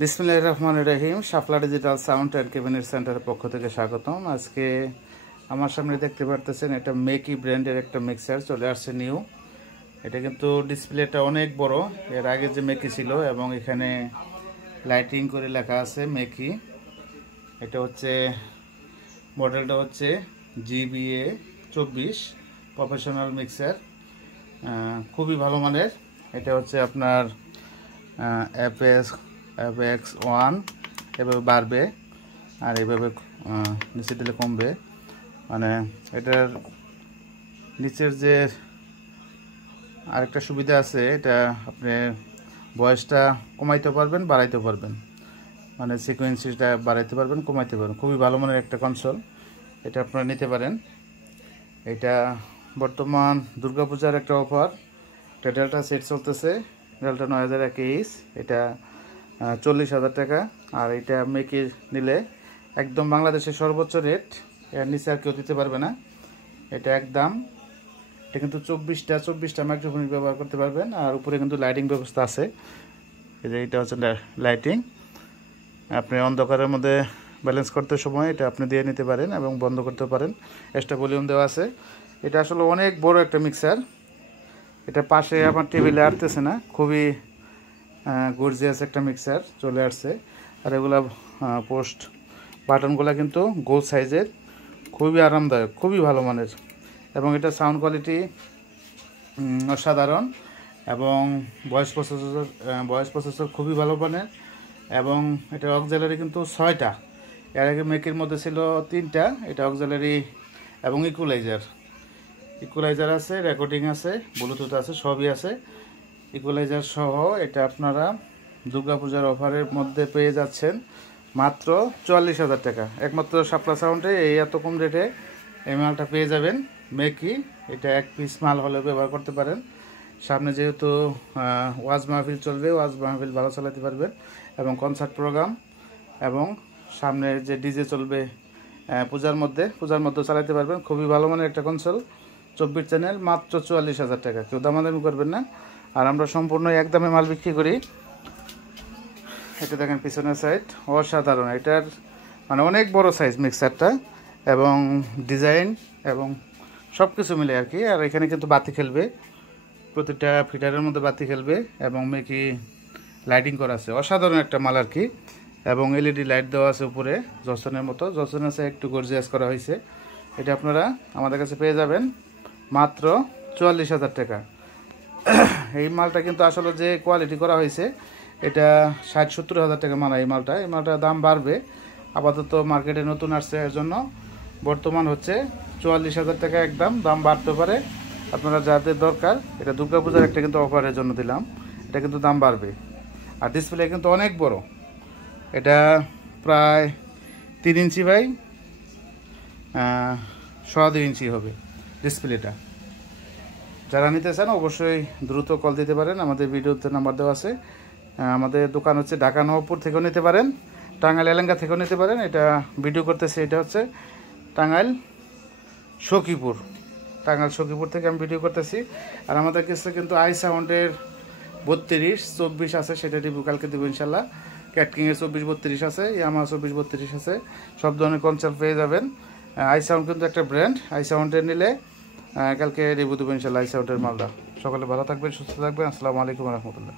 বিসমিল্লাহির রহমানির রহিম। শাফলা digital sound and cabinet সেন্টারের পক্ষ থেকে স্বাগতম। আজকে আমার সামনে দেখতে পারতেছেন এটা মেকি ব্র্যান্ডের একটা মিক্সার চলে আসছে নিউ। এটা কিন্তু ডিসপ্লেটা অনেক বড়, এর আগে যে মেকি ছিল, এবং এখানে লাইটিং করে লেখা আছে মেকি। এটা হচ্ছে মডেলটা হচ্ছে GBA 24 প্রফেশনাল মিক্সার, খুবই ভালো মানের। এটা হচ্ছে আপনার FX1 এভাবে বাড়বে আর এভাবে নিচে দিলে কমবে। মানে এটার নিচের যে আরেকটা সুবিধা আছে, এটা আপনি ভয়েসটা কমাইতে পারবেন, বাড়াইতে পারবেন, মানে সিকোয়েন্সিটা বাড়াইতে পারবেন, কমাইতে পারবেন। খুবই ভালো মানের একটা কনসোল, এটা আপনারা নিতে পারেন। এটা বর্তমান দুর্গাপূজার একটা অফার, এটা ডেল্টা সেট চলতেছে, ডেল্টা 9021। এটা 40,000 টাকা। আর এটা মেকি নিলে একদম বাংলাদেশের সর্বোচ্চ রেট, এর নিচে আর কেউ দিতে পারবে না। এটা একদম, এটা কিন্তু 24টা মাইক্রোফোন ব্যবহার করতে পারবেন। আর উপরে কিন্তু লাইটিং ব্যবস্থা আছে, এটা হচ্ছে লাইটিং। আপনি অন্ধকারের মধ্যে ব্যালেন্স করতে সময় এটা আপনি দিয়ে নিতে পারেন এবং বন্ধ করতে পারেন। এক্সট্রা ভলিউম দেওয়া আছে। এটা আসলে অনেক বড় একটা মিক্সার। এটা পাশে আমার টেবিলে আসতেছে না, খুবই গর্জিয়াস একটা মিক্সার চলে আসছে। আর এগুলা পোস্ট বাটনগুলো কিন্তু গোল সাইজের, খুবই আরামদায়ক, খুবই ভালো মানের। এবং এটা সাউন্ড কোয়ালিটি অসাধারণ, এবং ভয়েস প্রসেসর খুবই ভালো মানের। এবং এটা অক্সিলারি কিন্তু 6টা, এর আগে মেকের মধ্যে ছিল 3টা। এটা অক্সিলারি এবং ইকুয়ালাইজার আছে, রেকর্ডিং আছে, ব্লুটুথ আছে, সবই আছে। ইকুয়ালাইজার সহ এটা আপনারা দুর্গাপূজার অফারের মধ্যে পেয়ে যাচ্ছেন মাত্র 44,000 টাকা। একমাত্র শাপলা সাউন্ডে এই এত কম রেটে এই মালটা পেয়ে যাবেন মেকি। এটা এক পিস মাল হলে ব্যবহার করতে পারেন। সামনে যেহেতু ওয়াজ মাহফিল চলবে, ওয়াজ মাহফিল ভালো চালাতে পারবেন, এবং কনসার্ট প্রোগ্রাম, এবং সামনে যে ডিজে চলবে পূজার মধ্যে চালাতে পারবেন। খুবই ভালো মানের একটা কনসোল, 24 চ্যানেল, মাত্র 44,000 টাকা। কেউ দামাদামি করবেন না। আর আমরা সম্পূর্ণ একদমে মাল বিক্রি করি। এটা দেখেন পিছনের সাইড, অসাধারণ। এটার মানে অনেক বড় সাইজ মিক্সারটা, এবং ডিজাইন এবং সব কিছু মিলে আর কি। আর এখানে কিন্তু বাতি খেলবে, প্রতিটা ফিটারের মধ্যে বাতি খেলবে, এবং মেকি লাইটিং করা আছে। অসাধারণ একটা মাল আর কি। এবং LED লাইট দেওয়া আছে উপরে, জসনের মতো। জসন আছে, একটু গর্জিয়াস করা হয়েছে। এটা আপনারা আমাদের কাছে পেয়ে যাবেন মাত্র 44,000 টাকা। এই মালটা কিন্তু আসলে যে কোয়ালিটি করা হয়েছে, এটা 60-70 হাজার টাকা মানা। এই মালটার দাম বাড়বে। আপাতত মার্কেটে নতুন আসছে, এর জন্য বর্তমান হচ্ছে 44,000 টাকা একদম। দাম বাড়তে পারে, আপনারা যাদের দরকার। এটা দুর্গাপূজার একটা কিন্তু অফারের জন্য দিলাম, এটা কিন্তু দাম বাড়বে। আর ডিসপ্লে কিন্তু অনেক বড়, এটা প্রায় 3 ইঞ্চি বাই 2.5 ইঞ্চি হবে ডিসপ্লেটা। যারা নিতে চান অবশ্যই দ্রুত কল দিতে পারেন, আমাদের ভিডিওতে নাম্বার দেওয়া আছে। আমাদের দোকান হচ্ছে ঢাকা নবাবপুর থেকেও নিতে পারেন, টাঙ্গাইল এলাঙ্গা থেকেও নিতে পারেন। এটা ভিডিও করতেছে, এটা হচ্ছে টাঙ্গাইল সখীপুর থেকে আমি ভিডিও করতেছি। আর আমাদের কাছে কিন্তু আই সাউন্ডের 32-24 আছে, সেটা রিভিউ কালকে দেবো ইনশাল্লাহ। ক্যাটকিংয়ের 24-32 আছে, ইয়ামা 24-32 আছে। সব ধরনের কনসেপ্ট পেয়ে যাবেন। আই সাউন্ড কিন্তু একটা ব্র্যান্ড। আই সাউন্ডের নিলে কালকে রিভিউ দেবো ইনশাল্লাহ আই সাউন্ডের মালদা। সকলে ভালো থাকবেন, সুস্থ থাকবেন। আসসালামু আলাইকুম রহমতুল্লাহ।